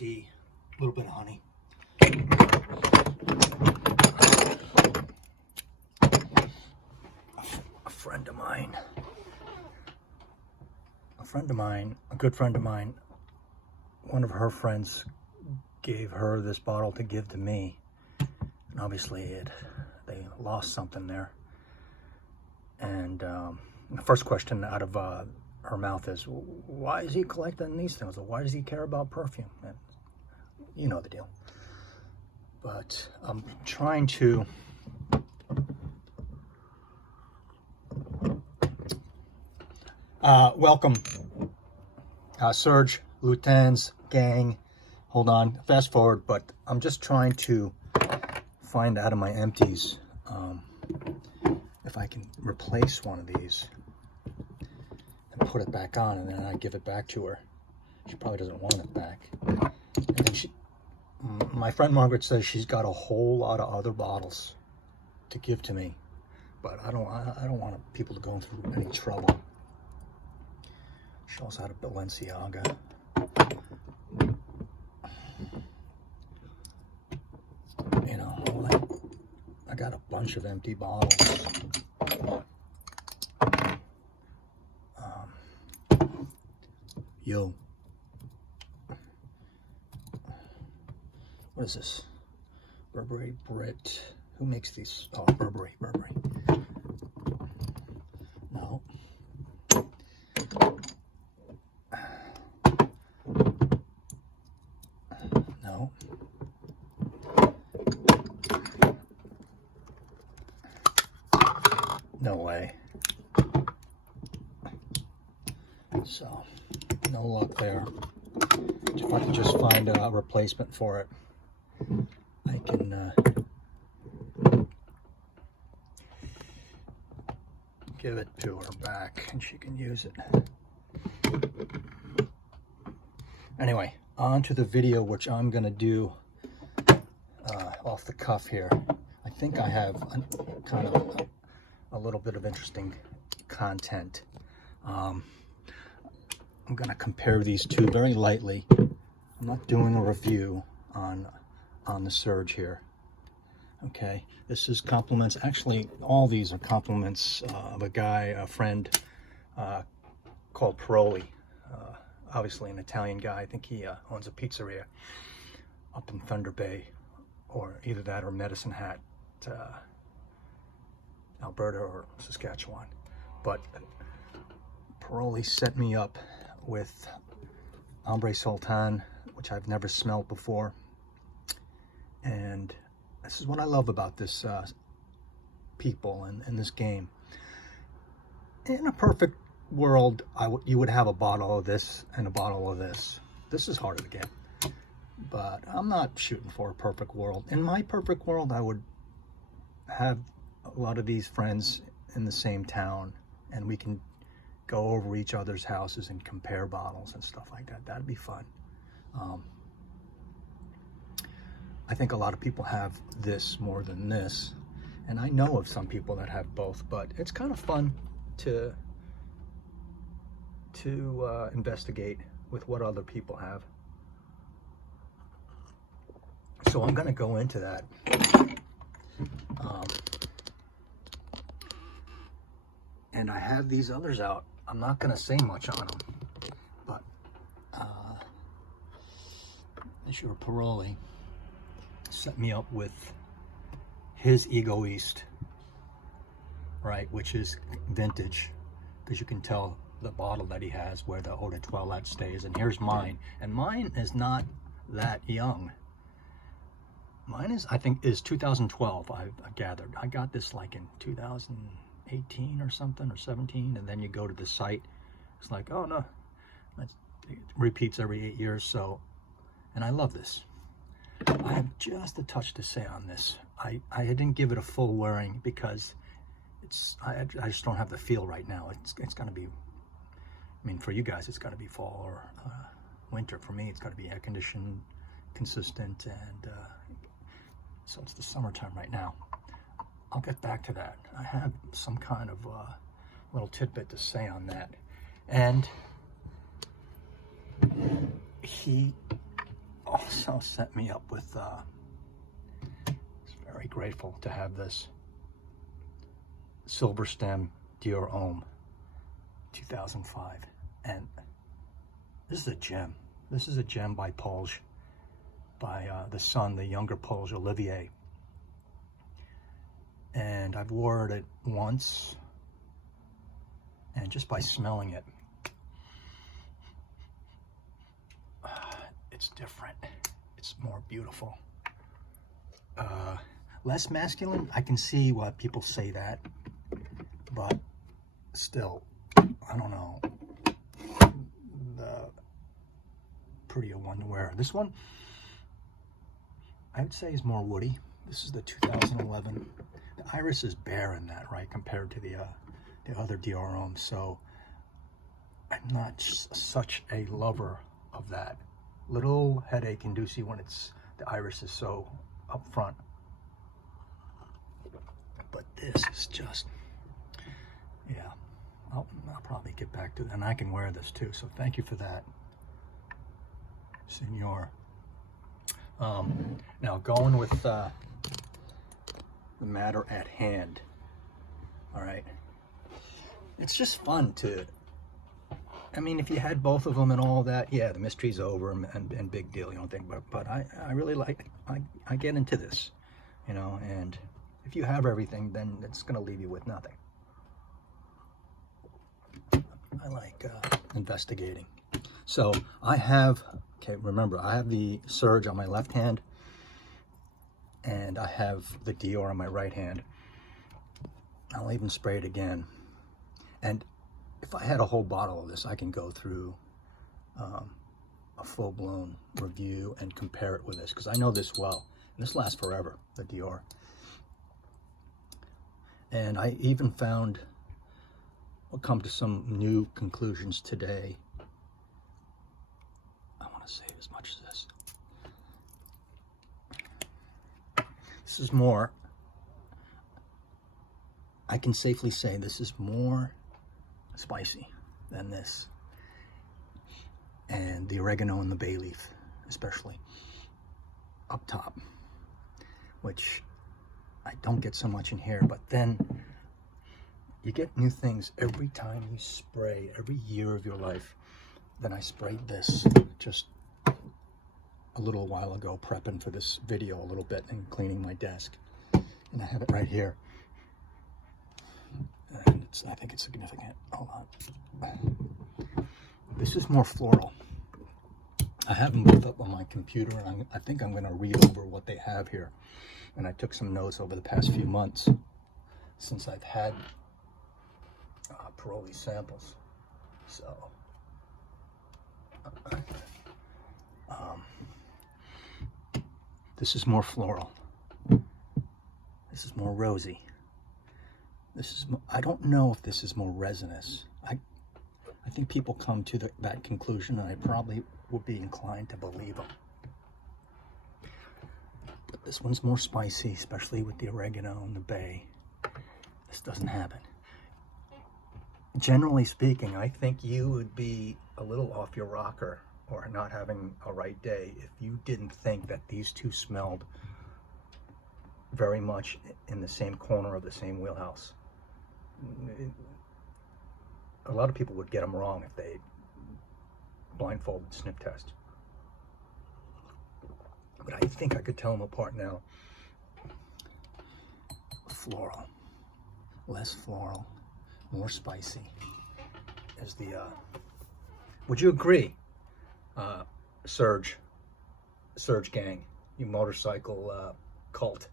tea, a little bit of honey. A friend of mine, a good friend of mine, one of her friends gave her this bottle to give to me. And obviously they lost something there. And the first question out of her mouth is, why is he collecting these things? Why does he care about perfume? And you know the deal. But I'm trying to welcome Serge Lutens gang. Hold on, fast forward, but I'm just trying to find out of my empties if I can replace one of these and put it back on, and then I give it back to her. She probably doesn't want it back. And then my friend Margaret says she's got a whole lot of other bottles to give to me, but I don't want people to go through any trouble. She also had a Balenciaga. You know, I got a bunch of empty bottles. Yo. What is this? Burberry Brit. Who makes these? Oh, Burberry. No. No. No way. So, no luck there. If I can just find a replacement for it, I can give it to her back and she can use it. Anyway, on to the video, which I'm going to do off the cuff here. I think I have kind of a little bit of interesting content. I'm going to compare these two very lightly. I'm not doing a review on the Serge here. Okay, this is compliments. Actually, all these are compliments of a friend called Perroli. Obviously an Italian guy. I think he owns a pizzeria up in Thunder Bay, or either that or Medicine Hat, Alberta or Saskatchewan. But Perroli set me up with Ambre Sultan, which I've never smelled before. And this is what I love about this people and this game. In a perfect world, you would have a bottle of this and a bottle of this. This is harder to get, but I'm not shooting for a perfect world. In my perfect world, I would have a lot of these friends in the same town, and we can go over each other's houses and compare bottles and stuff like that. That'd be fun. I think a lot of people have this more than this, and I know of some people that have both, but it's kind of fun to investigate with what other people have. So I'm going to go into that. And I have these others out. I'm not going to say much on them, but Monsieur Perroli set me up with his Égoïste, right, which is vintage, because you can tell the bottle that he has where the eau de toilette stays. And here's mine, and mine is not that young. Mine is, I think, is 2012. I gathered. I got this like in 2018 or something, or 17, and then you go to the site, it's like, oh no, it repeats every 8 years. So, and I love this. I have just a touch to say on this. I didn't give it a full wearing because I just don't have the feel right now. It's going to be, I mean, for you guys, it's got to be fall or winter. For me, it's got to be air conditioned, consistent, and so it's the summertime right now. I'll get back to that. I have some kind of little tidbit to say on that. And he also set me up with, very grateful to have this silver stem Dior Homme 2005, and this is a gem. This is a gem by Polge, by the son, the younger Polge, Olivier. And I've worn it once, and just by smelling it, it's different. It's more beautiful. Less masculine. I can see why people say that, but still, I don't know. The prettier one to wear. This one, I would say, is more woody. This is the 2011. The iris is bare in that, right, compared to the other Dior Homme. So I'm not such a lover of that. Little headache inducing when the iris is so up front. But this is just, yeah. I'll probably get back to that, and I can wear this too. So thank you for that, Senor. Now going with the matter at hand. All right, it's just fun to. I mean, if you had both of them and all that, yeah, the mystery's over and big deal, you don't think. But I really like. I get into this, you know, and if you have everything, then it's going to leave you with nothing. I like investigating. So I have, okay, remember, I have the Serge on my left hand, and I have the Dior on my right hand. I'll even spray it again. And if I had a whole bottle of this, I can go through a full-blown review and compare it with this, because I know this well. And this lasts forever, the Dior. And I even found, we'll come to some new conclusions today. I want to save as much as this. This is more, I can safely say this is more spicy than this. And the oregano and the bay leaf, especially up top, which I don't get so much in here, but then you get new things every time you spray, every year of your life. Then I sprayed this just a little while ago, prepping for this video a little bit and cleaning my desk. And I have it right here. And I think it's significant. Hold on. This is more floral. I have them both up on my computer, and I think I'm going to read over what they have here. And I took some notes over the past few months since I've had Perroli samples. So, this is more floral. This is more rosy. This is, I don't know if this is more resinous. I think people come to that conclusion, and I probably would be inclined to believe them. But this one's more spicy, especially with the oregano and the bay. This doesn't have it. Generally speaking, I think you would be a little off your rocker or not having a right day if you didn't think that these two smelled very much in the same corner of the same wheelhouse. A lot of people would get them wrong if they blindfolded sniff test. But I think I could tell them apart now. Floral, less floral, more spicy is the, would you agree, Serge gang, you motorcycle cult?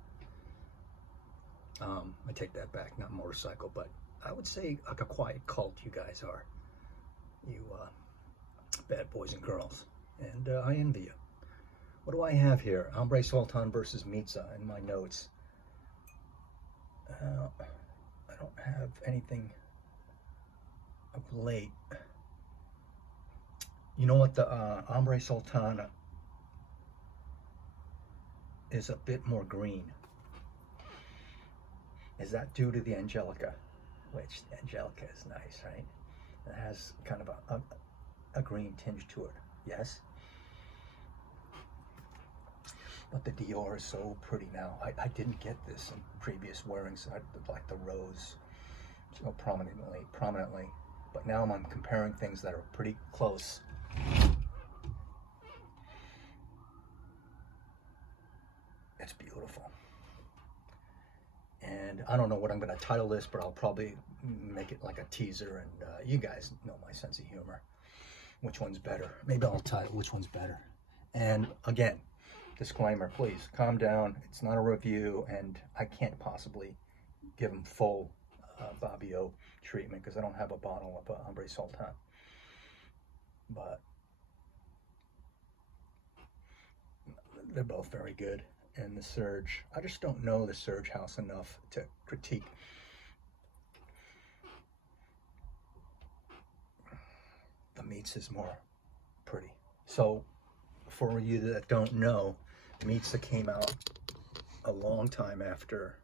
I take that back, not motorcycle, but I would say like a quiet cult you guys are. You bad boys and girls. And I envy you. What do I have here? Ambre Sultan versus MITZAH in my notes. I don't have anything of late. You know what? The Ambre Sultan is a bit more green. Is that due to the Angelica? Which the Angelica is nice, right? It has kind of a green tinge to it. Yes? But the Dior is so pretty now. I didn't get this in previous wearings. I like the rose so prominently. But now I'm comparing things that are pretty close. It's beautiful. And I don't know what I'm going to title this, but I'll probably make it like a teaser. And you guys know my sense of humor. Which one's better? Maybe I'll title which one's better. And again, disclaimer, please calm down. It's not a review, and I can't possibly give them full Fabio treatment because I don't have a bottle of Ambre Sultan. But they're both very good. And the Serge, I just don't know the Serge house enough to critique. The MITZAH is more pretty. So for you that don't know, MITZAH came out a long time after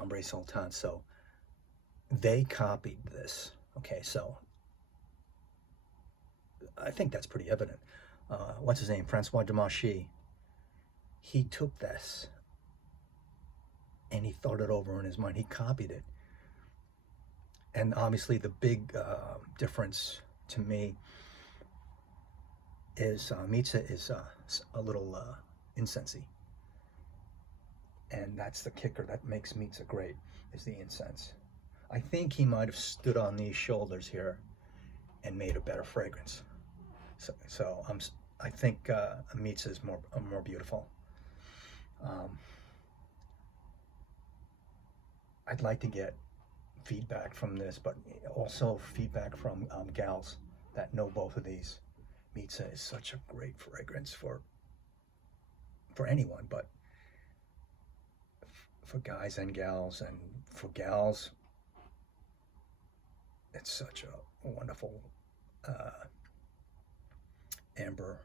Ambre Sultan, so they copied this. Okay, so I think that's pretty evident. What's his name? Francois Demachy. He took this and he thought it over in his mind. He copied it. And obviously the big difference to me is MITZAH is a little incensey. And that's the kicker that makes MITZAH great, is the incense. I think he might have stood on these shoulders here and made a better fragrance. So I think MITZAH is more beautiful. I'd like to get feedback from this, but also feedback from gals that know both of these. MITZAH is such a great fragrance for anyone, but for guys and gals, and for gals, it's such a wonderful amber,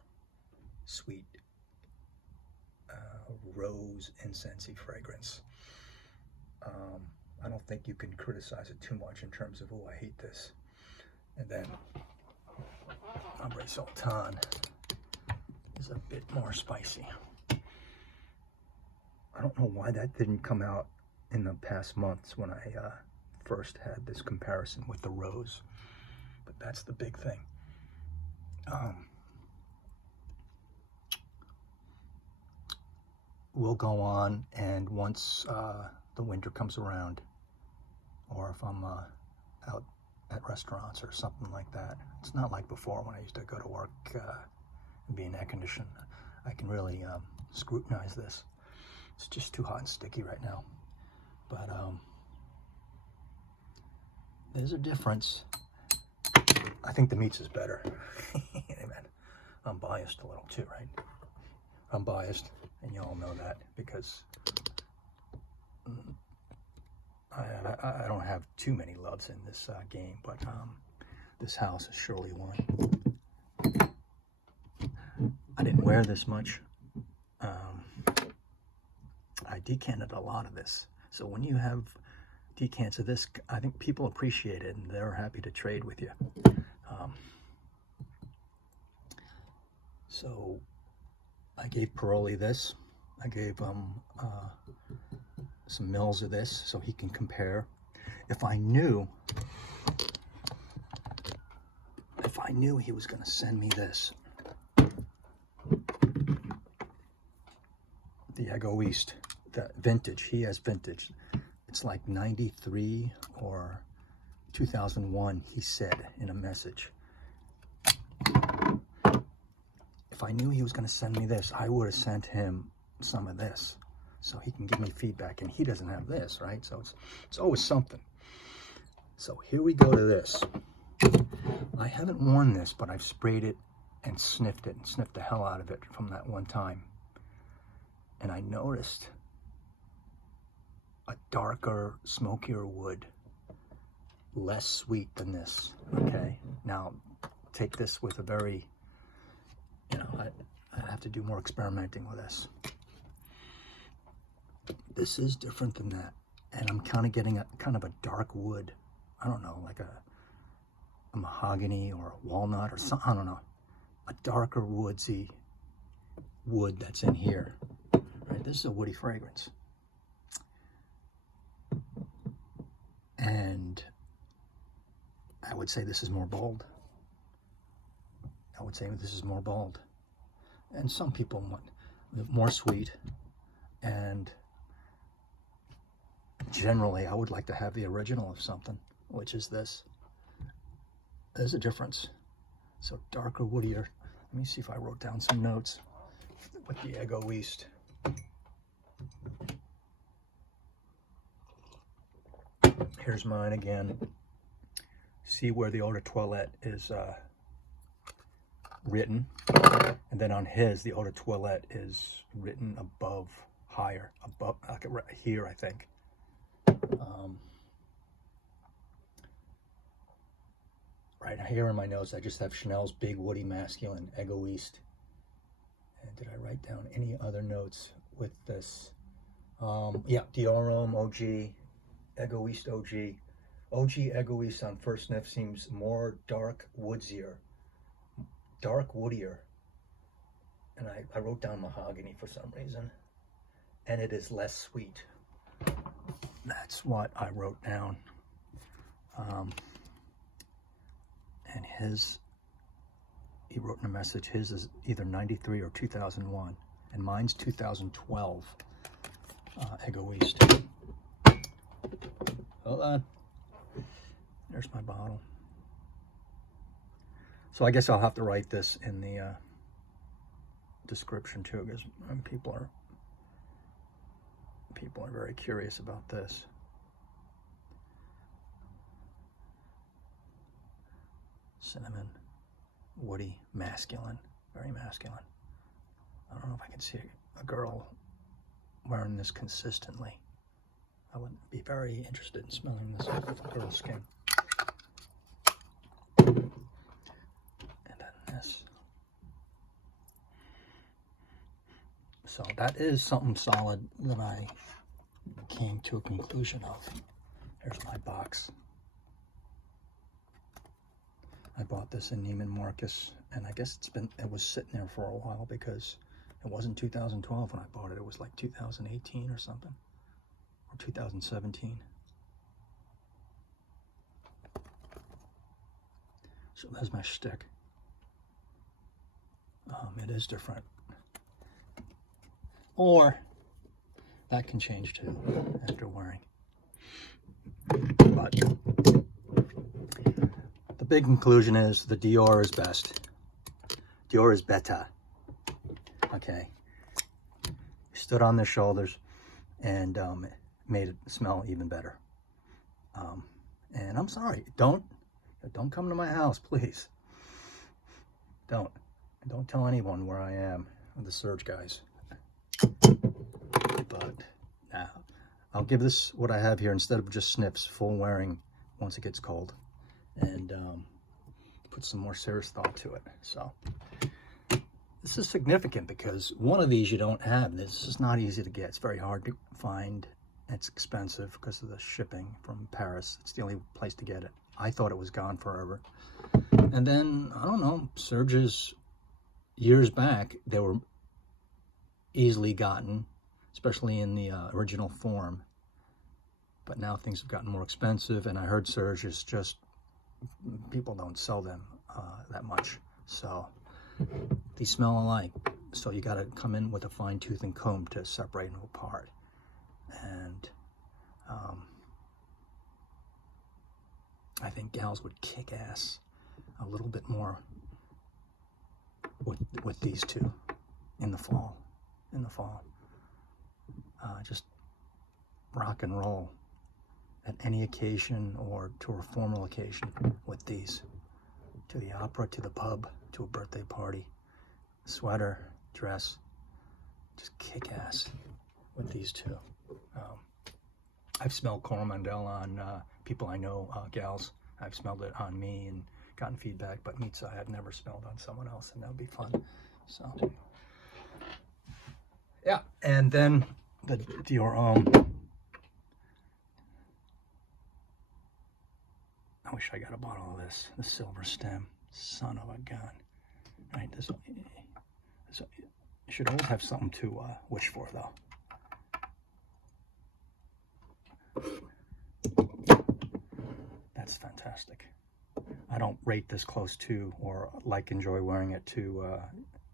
sweet, rose incensey fragrance. I don't think you can criticize it too much in terms of, oh, I hate this. And then Ambre Sultan is a bit more spicy. I don't know why that didn't come out in the past months when I first had this comparison with the rose, but that's the big thing. We'll go on, and once the winter comes around, or if I'm out at restaurants or something like that, it's not like before when I used to go to work and be in air conditioned. I can really scrutinize this. It's just too hot and sticky right now. But there's a difference. I think the MITZAH is better. Amen. I'm biased a little too, right? I'm biased, and you all know that, because I don't have too many loves in this game, but this house is surely one. I didn't wear this much. I decanted a lot of this. So when you have decants of this, I think people appreciate it, and they're happy to trade with you. So I gave Perroli this. I gave some mils of this so he can compare. If I knew he was going to send me this, the Égoïste, the vintage, he has vintage. It's like 93 or 2001, he said in a message. If I knew he was going to send me this, I would have sent him some of this so he can give me feedback, and he doesn't have this, right? So it's always something. So here we go to this. I haven't worn this, but I've sprayed it and sniffed the hell out of it from that one time. And I noticed a darker, smokier wood, less sweet than this, okay? Now, take this with a very, I have to do more experimenting with this. This is different than that, and I'm kind of getting a kind of a dark wood. I don't know, like a mahogany or a walnut or something. I don't know, a darker woodsy wood that's in here. this is a woody fragrance. And I would say this is more bold. I would say this is more bold. And some people want more sweet. And generally, I would like to have the original of something, which is this. There's a difference. So darker, woodier. Let me see if I wrote down some notes with the Égoïste. Here's mine again. See where the eau de toilette is written, and then on his, the eau de toilette is written above, higher, above, like right here, I think. Right here in my notes, I just have Chanel's Big Woody Masculine Égoïste. And did I write down any other notes with this? Yeah, Dior Homme OG, Égoïste OG. OG Égoïste on first sniff seems more dark, woodier. Dark, woodier. And I wrote down mahogany for some reason. And it is less sweet. That's what I wrote down. And his, he wrote in a message, his is either 93 or 2001. And mine's 2012, Égoïste. Hold on. There's my bottle. So I guess I'll have to write this in the description too, because people are very curious about this. Cinnamon, woody, masculine, very masculine. I don't know if I can see a girl wearing this consistently. I would be very interested in smelling this off a girl's skin. And then this. So that is something solid that I came to a conclusion of. Here's my box. I bought this in Neiman Marcus, and I guess it was sitting there for a while because it wasn't 2012 when I bought it. It was like 2018 or something, or 2017. So there's my shtick. It is different. Or that can change too after wearing. But the big conclusion is the Dior is best. Dior is better. Okay. Stood on their shoulders and made it smell even better. And I'm sorry, don't come to my house, please. Don't tell anyone where I am with the Serge guys. But now I'll give this what I have here instead of just sniffs, full wearing once it gets cold, and put some more serious thought to it. So this is significant because one of these you don't have. This is not easy to get. It's very hard to find. It's expensive because of the shipping from Paris. It's the only place to get it. I thought it was gone forever. And then, I don't know, Serge's years back, they were easily gotten, especially in the original form. But now things have gotten more expensive, and I heard Serge is just, people don't sell them that much. So they smell alike. So you got to come in with a fine tooth and comb to separate them apart. And I think gals would kick ass a little bit more with these two in the fall. Just rock and roll at any occasion or to a formal occasion with these. To the opera, to the pub, to a birthday party, sweater, dress, just kick ass with these two. I've smelled Coromandel on people I know, gals. I've smelled it on me and gotten feedback, but MITZAH I had never smelled on someone else, and that would be fun. So, yeah, and then the Dior Homme. I wish I got a bottle of this. The silver stem, son of a gun. Right, this you should always have something to wish for, though. That's fantastic. I don't rate this close to or enjoy wearing it to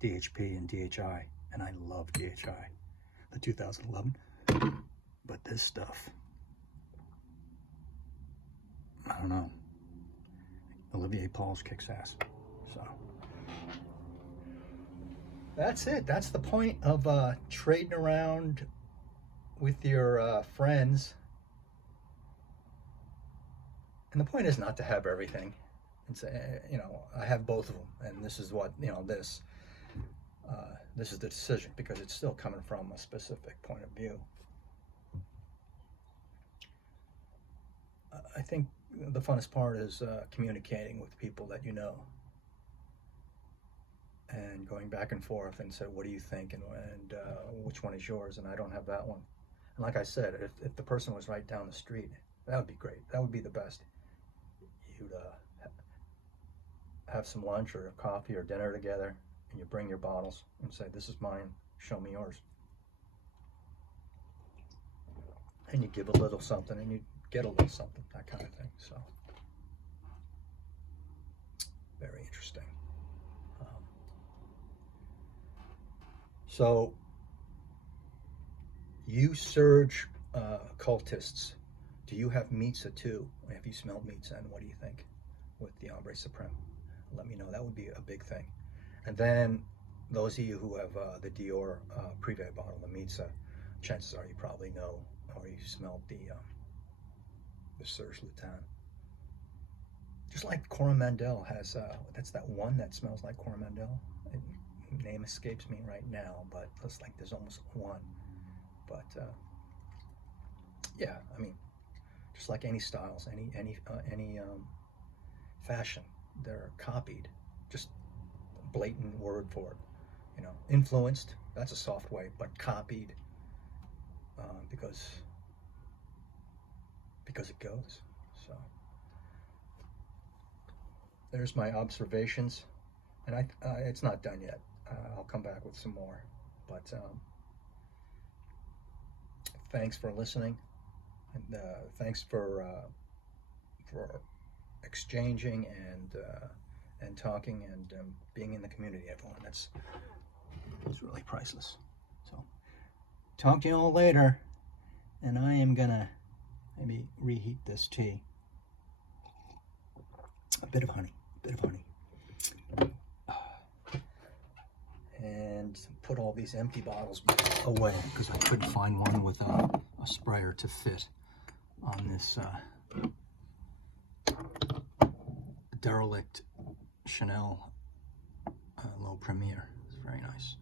DHP and DHI, and I love DHI, the 2011. But this stuff, I don't know. Olivier Paul's kicks ass. So that's it. That's the point of trading around with your friends. And the point is not to have everything. And say, you know, I have both of them, and this is what, you know, this is the decision, because it's still coming from a specific point of view. I think the funnest part is communicating with people that you know, and going back and forth and say, what do you think, and which one is yours? And I don't have that one. And like I said, if the person was right down the street, that would be great. That would be the best. You'd have some lunch or coffee or dinner together, and you bring your bottles and say, this is mine, show me yours. And you give a little something, and you get a little something, that kind of thing. So very interesting. So you Serge cultists, do you have MITZAH too? Have you smelled MITZAH, and what do you think with the Ambre Supreme? Let me know. That would be a big thing. And then those of you who have the Dior Privé bottle, the MITZAH, chances are you probably know, or you smelled the Serge Lutens. Just like Coromandel has, that's that one that smells like Coromandel. Name escapes me right now, but it's like there's almost one. But yeah, I mean, just like any styles, any fashion, they're copied. Just blatant word for it. You know, influenced. That's a soft way, but copied because it goes. So there's my observations, and it's not done yet. I'll come back with some more, but thanks for listening, and thanks for exchanging and talking and being in the community, everyone. It's really priceless. So talk to you all later, and I am gonna maybe reheat this tea. A bit of honey, and put all these empty bottles away, because I couldn't find one with a sprayer to fit on this derelict Chanel No. 5 Eau Premiere. It's very nice.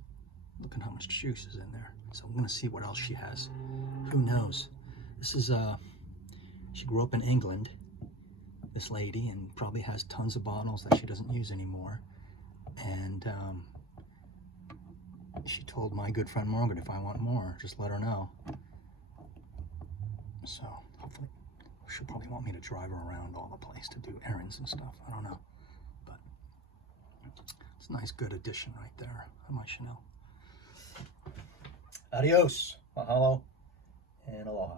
Look at how much juice is in there. So I'm gonna see what else she has. Who knows? This is she grew up in England, this lady, and probably has tons of bottles that she doesn't use anymore. And she told my good friend Margaret, if I want more, just let her know. So hopefully she'll probably want me to drive her around all the place to do errands and stuff. I don't know, but it's a nice, good addition right there on my Chanel. Adios, mahalo, and aloha.